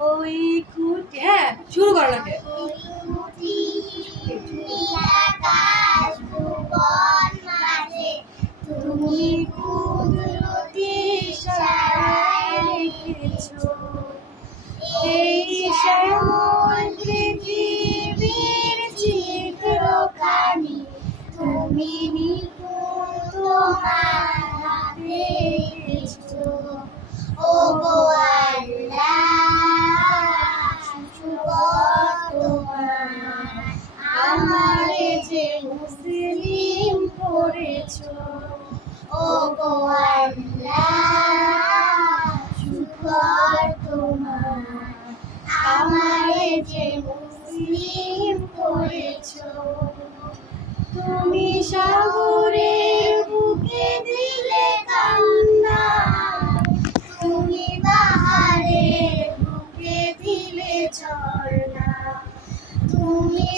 ওই খুঁটি, হ্যাঁ শুরু করো লাগে। ওই খুঁটি আকাশ ভুবন মাঝে তুমি কুদরতি ইশারায় লিখেছো এই শ্যামল পৃথিবীর চিত্রখানি তুমি নিখুঁত তোমার হাতে এঁকেছো। ওগো আল্লাহ শুকর তোমার আমারে যে মুসলিম করেছো। ওগো আল্লাহ শুকর তোমার আমারে যে মুসলিম করেছো। তুমি সাগরের বুকে দিলে কান্না, তুমি পাহাড়ের বুকে দিলে ঝর্ণা, তুমি